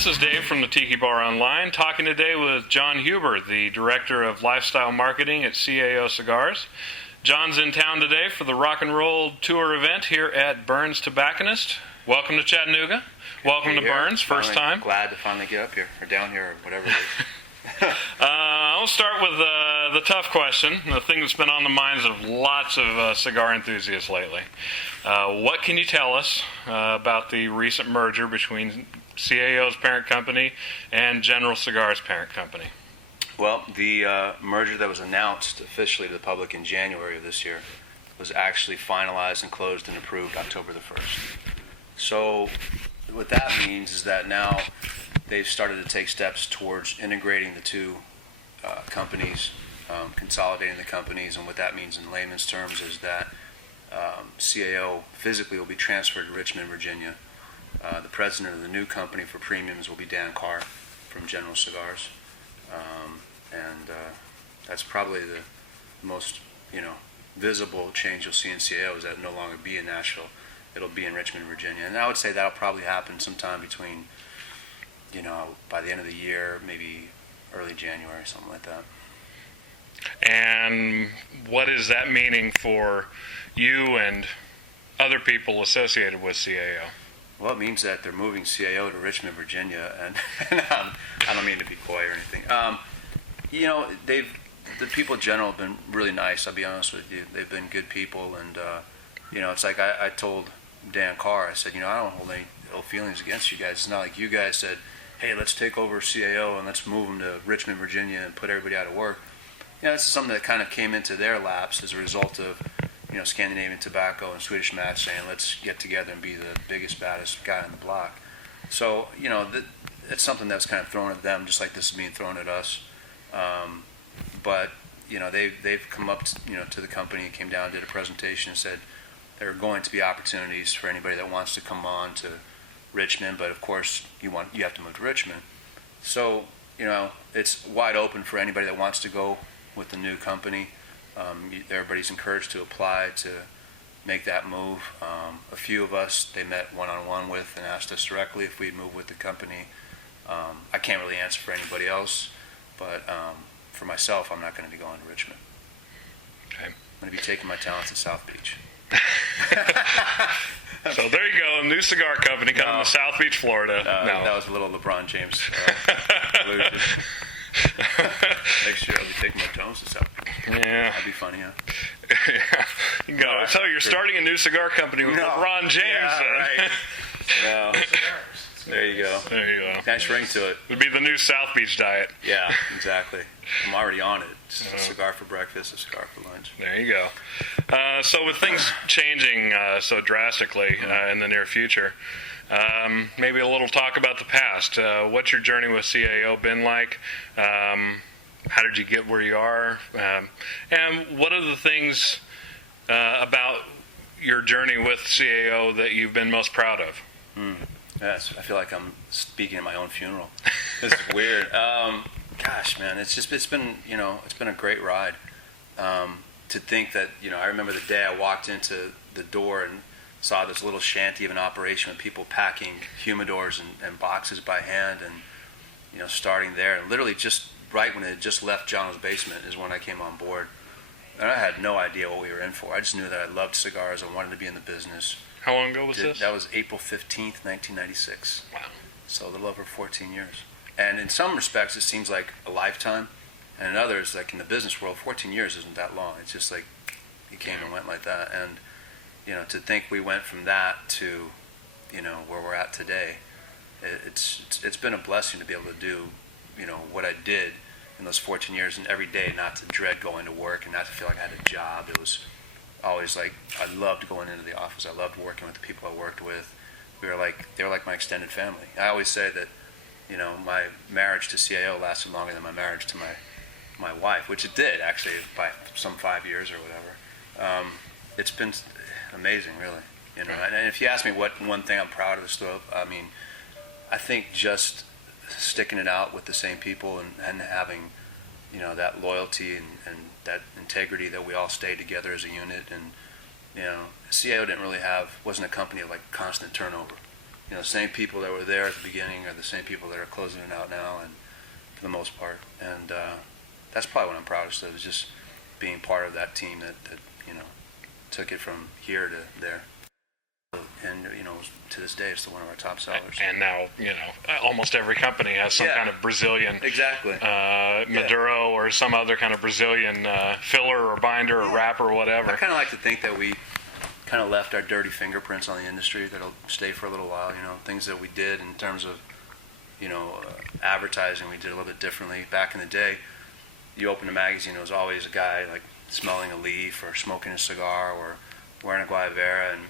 This is Dave from the Tiki Bar Online, talking today with John Huber, the Director of Lifestyle Marketing at CAO Cigars. John's in town today for the Rock and Roll Tour event here at Burns Tobacconist. Welcome to Chattanooga. Welcome to Burns, first time. Glad to finally get up here, or down here, or whatever it is. I'll start with the tough question, the thing that's been on the minds of lots of cigar enthusiasts lately. What can you tell us about the recent merger between CAO's parent company and General Cigars' parent company? Well, the merger that was announced officially to the public in January of this year was actually finalized and closed and approved October the 1st. So what that means is that now they've started to take steps towards integrating the two companies, consolidating the companies, and what that means in layman's terms is that CAO physically will be transferred to Richmond, Virginia. The president of the new company for premiums will be Dan Carr from General Cigars, and that's probably the most visible change you'll see in CAO is that it'll no longer be in Nashville. It'll be in Richmond, Virginia, and I would say that'll probably happen sometime between by the end of the year, maybe early January, something like that. And what is that meaning for you and other people associated with CAO? Well, it means that they're moving CAO to Richmond, Virginia, and I don't mean to be coy or anything. The people in general have been really nice. I'll be honest with you. They've been good people, and it's like I told Dan Carr, I said, I don't hold any ill feelings against you guys. It's not like you guys said, hey, let's take over CAO and let's move them to Richmond, Virginia, and put everybody out of work. This is something that kind of came into their laps as a result of Scandinavian Tobacco and Swedish Match saying, let's get together and be the biggest, baddest guy on the block. So, it's something that was kind of thrown at them, just like this is being thrown at us. But they've come up to the company and came down, did a presentation, and said there are going to be opportunities for anybody that wants to come on to Richmond, but of course you have to move to Richmond. So it's wide open for anybody that wants to go with the new company. Everybody's encouraged to apply to make that move. A few of us they met one-on-one with and asked us directly if we'd move with the company. I can't really answer for anybody else, but for myself, I'm not going to be going to Richmond. Okay. I'm going to be taking my talents to South Beach. So there you go, a new cigar company coming to South Beach, Florida. That was a little LeBron James illusion. Next year I'll be taking my talents to South Beach. Yeah. That'd be funny, huh? Yeah. So you're starting a new cigar company with LeBron James. Yeah, right. No. There you go. There you go. Nice ring to it. It would be the new South Beach diet. Yeah, exactly. I'm already on it. It's a cigar for breakfast, a cigar for lunch. There you go. So with things changing so drastically in the near future, maybe a little talk about the past. What's your journey with CAO been like? How did you get where you are? And what are the things about your journey with CAO that you've been most proud of? Yes, I feel like I'm speaking at my own funeral. This is weird. Gosh, man, it's been a great ride. To think that I remember the day I walked into the door and saw this little shanty of an operation with people packing humidors and boxes by hand, and starting there, and literally just right when it had just left Jono's basement is when I came on board, and I had no idea what we were in for. I just knew that I loved cigars. I wanted to be in the business. How long ago was this? That was April 15th, 1996. Wow. So a little over 14 years. And in some respects, it seems like a lifetime. And in others, like in the business world, 14 years isn't that long. It's just like it came and went like that. And, to think we went from that to, where we're at today, it's been a blessing to be able to do, what I did in those 14 years, and every day not to dread going to work and not to feel like I had a job. It was always like I loved going into the office. I loved working with the people I worked with. They were like my extended family. I always say that, my marriage to CAO lasted longer than my marriage to my wife, which it did actually by some 5 years or whatever. It's been amazing, really. And if you ask me what one thing I'm proud of, I think just sticking it out with the same people and having, that loyalty and that integrity that we all stayed together as a unit. And CAO wasn't a company of like constant turnover. the same people that were there at the beginning are the same people that are closing it out now, and for the most part. And that's probably what I'm proudest of, is just being part of that team that took it from here to there. And to this day, it's still one of our top sellers. And now, almost every company has some kind of Brazilian exactly Maduro or some other kind of Brazilian filler or binder or wrapper or whatever. I kind of like to think that we kind of left our dirty fingerprints on the industry that'll stay for a little while. Things that we did in terms of advertising, we did a little bit differently. Back in the day, you opened a magazine, it was always a guy like smelling a leaf or smoking a cigar or wearing a guayabera, and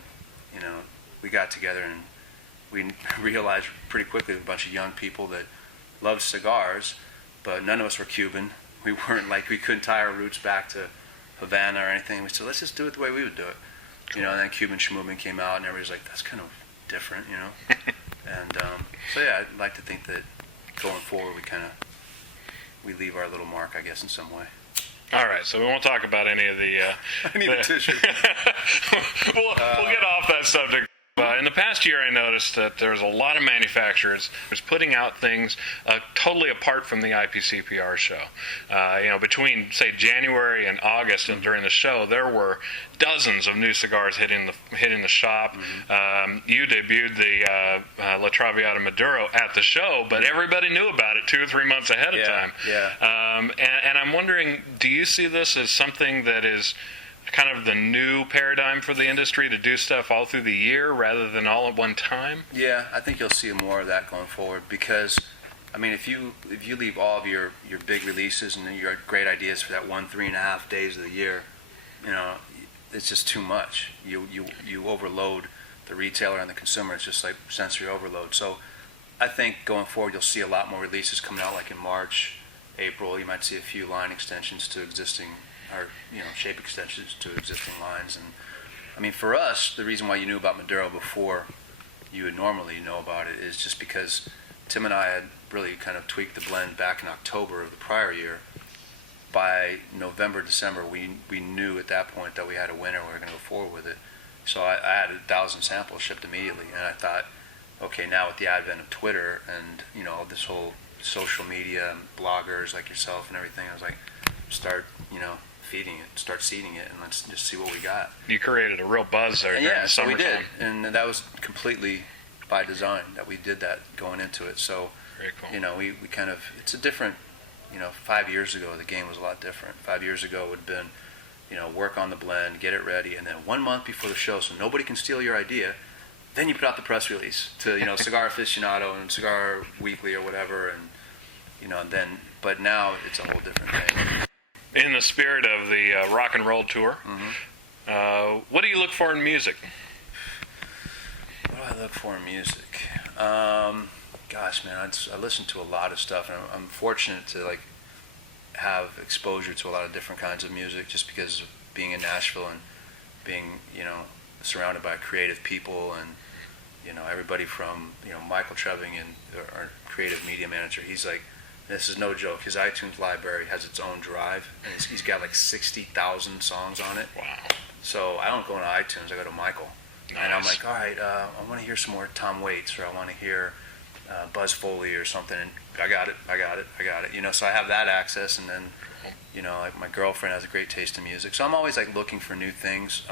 we got together and we realized pretty quickly, a bunch of young people that loved cigars, but none of us were Cuban. We couldn't tie our roots back to Havana or anything. We said, let's just do it the way we would do it. And then Cuban Schmoomin came out, and everybody's like, that's kind of different, And so yeah, I'd like to think that going forward, we leave our little mark, I guess, in some way. All right, so we won't talk about any of the... I need a tissue. we'll get off that subject. In the past year, I noticed that there's a lot of manufacturers putting out things totally apart from the IPCPR show. Between, say, January and August, and during the show, there were dozens of new cigars hitting the shop. Mm-hmm. You debuted the La Traviata Maduro at the show, but everybody knew about it 2 or 3 months ahead of time. Yeah. And I'm wondering, do you see this as something that is kind of the new paradigm for the industry, to do stuff all through the year rather than all at one time? Yeah, I think you'll see more of that going forward, because if you leave all of your big releases and your great ideas for that 3.5 days of the year, it's just too much. You overload the retailer and the consumer. It's just like sensory overload. So I think going forward you'll see a lot more releases coming out, like in March, April. You might see a few line extensions to existing, or shape extensions to existing lines. And for us, the reason why you knew about Maduro before you would normally know about it is just because Tim and I had really kind of tweaked the blend back in October of the prior year. By November, December, we knew at that point that we had a winner. We were going to go forward with it. So I had 1,000 samples shipped immediately, and I thought, okay, now with the advent of Twitter and this whole social media and bloggers like yourself and everything, I was like, start start seeding it, and let's just see what we got. You created a real buzz there. Yeah, so we did, and that was completely by design that we did that going into it. So, very cool. We kind of, it's a different, 5 years ago the game was a lot different. 5 years ago it would have been, work on the blend, get it ready, and then 1 month before the show, so nobody can steal your idea, then you put out the press release to Cigar Aficionado and Cigar Weekly or whatever, and but now it's a whole different thing. In the spirit of the rock and roll tour, mm-hmm. What do you look for in music? What do I look for in music? Gosh, man, I listen to a lot of stuff, and I'm fortunate to have exposure to a lot of different kinds of music, just because of being in Nashville and being surrounded by creative people, and everybody from Michael Trevigan, our creative media manager. He's like, this is no joke, his iTunes library has its own drive, and he's got 60,000 songs on it. Wow. So I don't go into iTunes, I go to Michael. Nice. And I'm like, all right, I want to hear some more Tom Waits, or I want to hear Buzz Foley or something, and I got it. So I have that access, and then, my girlfriend has a great taste in music. So I'm always looking for new things.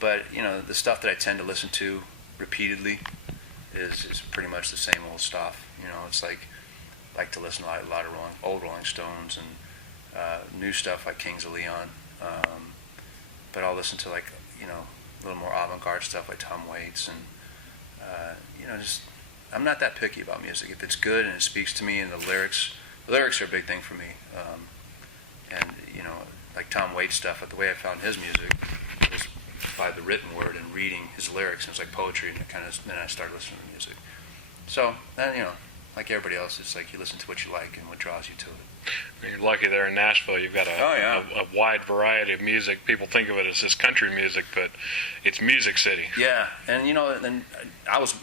But, the stuff that I tend to listen to repeatedly is pretty much the same old stuff. It's like to listen to a lot of old Rolling Stones and new stuff like Kings of Leon. But I'll listen to a little more avant-garde stuff like Tom Waits, and I'm not that picky about music. If it's good and it speaks to me, and the lyrics are a big thing for me. And like Tom Waits stuff, the way I found his music was by the written word and reading his lyrics, and it was like poetry, and then I started listening to music. So then like everybody else, it's like you listen to what you like and what draws you to it. You're lucky there in Nashville. You've got a wide variety of music. People think of it as just country music, but it's Music City. Yeah, and then I was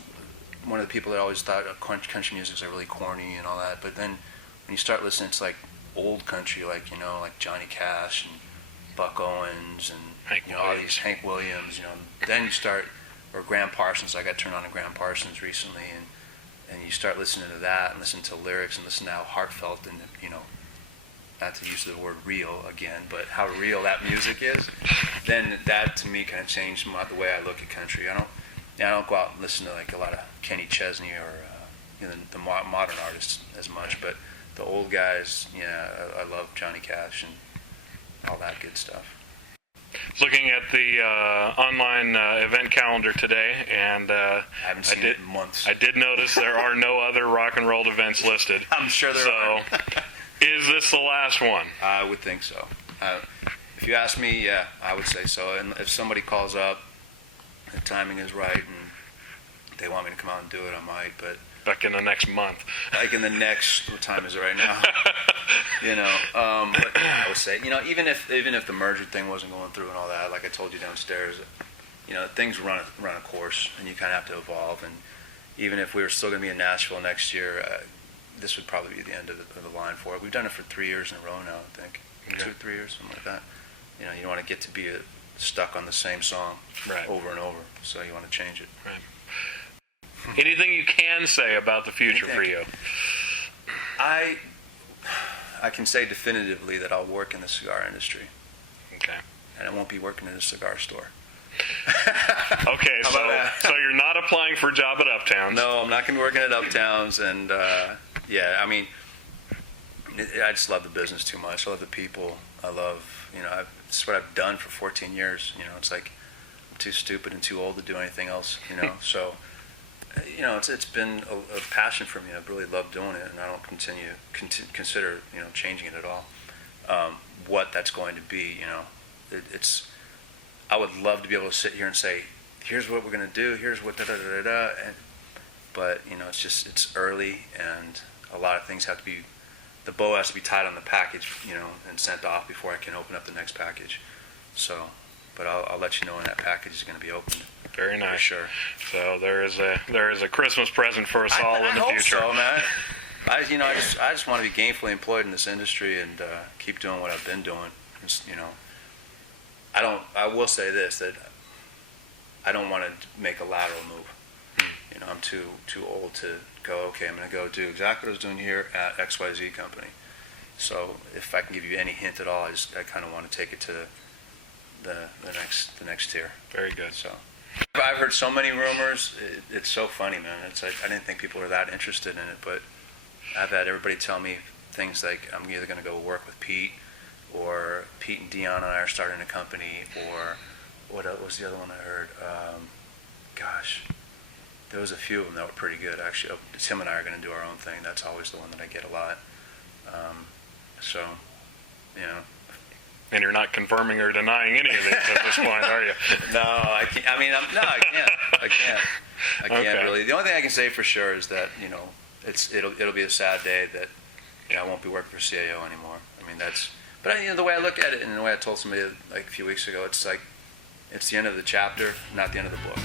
one of the people that always thought country music was really corny and all that. But then when you start listening to old country, like Johnny Cash and Buck Owens and all these Hank Williams, then you start or Graham Parsons. I got turned on to Graham Parsons recently, and you start listening to that and listen to lyrics and listen to how heartfelt and, you know, not to use the word real again, but how real that music is, then that to me kind of changed the way I look at country. I don't go out and listen to like a lot of Kenny Chesney or you know, the modern artists as much, but the old guys, yeah, I love Johnny Cash and all that good stuff. Looking at the online event calendar today, and I haven't seen it in months. I did notice there are no other rock and roll events listed. I'm sure there are. Is this the last one? I would think so. If you ask me, yeah, I would say so. And if somebody calls up, the timing is right, and they want me to come out and do it, I might. But like in the next month. Like in the next, what time is it right now? You know, but I would say, you know, even if the merger thing wasn't going through and all that, like I told you downstairs, you know, things run a course, and you kind of have to evolve. And even if we were still going to be in Nashville next year, this would probably be the end of the line for it. We've done it for 3 years in a row now, I think. Okay. 2 or 3 years, something like that. You know, you don't want to get to be stuck on the same song over and over, so you want to change it. Right. Anything you can say about the future for you? I can say definitively that I'll work in the cigar industry. Okay. And I won't be working in a cigar store. Okay, so you're not applying for a job at Uptowns? No, I'm not going to be working at Uptowns, and yeah, I mean, I just love the business too much. I love the people. I love, you know, it's what I've done for 14 years. You know, it's like I'm too stupid and too old to do anything else. You know, so you know, it's been a passion for me. I've really loved doing it, and I don't consider, you know, changing it at all. What that's going to be, you know, it's. I would love to be able to sit here and say, here's what we're going to do, here's what da-da-da-da-da, but, you know, it's early, and a lot of things have to be, the bow has to be tied on the package, you know, and sent off before I can open up the next package. So, but I'll let you know when that package is going to be opened. Very nice. For sure. So there is a Christmas present for us all in the future. I hope so, man. I just want to be gainfully employed in this industry and keep doing what I've been doing. Just, you know, I will say this, that I don't want to make a lateral move. You know, I'm too old to go, okay, I'm going to go do exactly what I was doing here at XYZ company. So if I can give you any hint at all, I kind of want to take it to the next tier. Very good. So I've heard so many rumors. It's so funny, man. It's like I didn't think people were that interested in it, but I've had everybody tell me things like I'm either going to go work with Pete, or Pete and Dion and I are starting a company, or what was the other one I heard? Gosh, there was a few of them that were pretty good. Actually, Tim and I are going to do our own thing. That's always the one that I get a lot. So, you know. And you're not confirming or denying any of this at this point, are you? No, I can't. I mean, I can't. I can't really. The only thing I can say for sure is that, you know, it'll be a sad day that, you know, I won't be working for CAO anymore. I mean, that's. But you know, the way I look at it, and the way I told somebody like a few weeks ago, it's like it's the end of the chapter, not the end of the book.